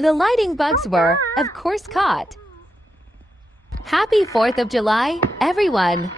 The lighting bugs were, of course, caught. Happy 4th of July, everyone!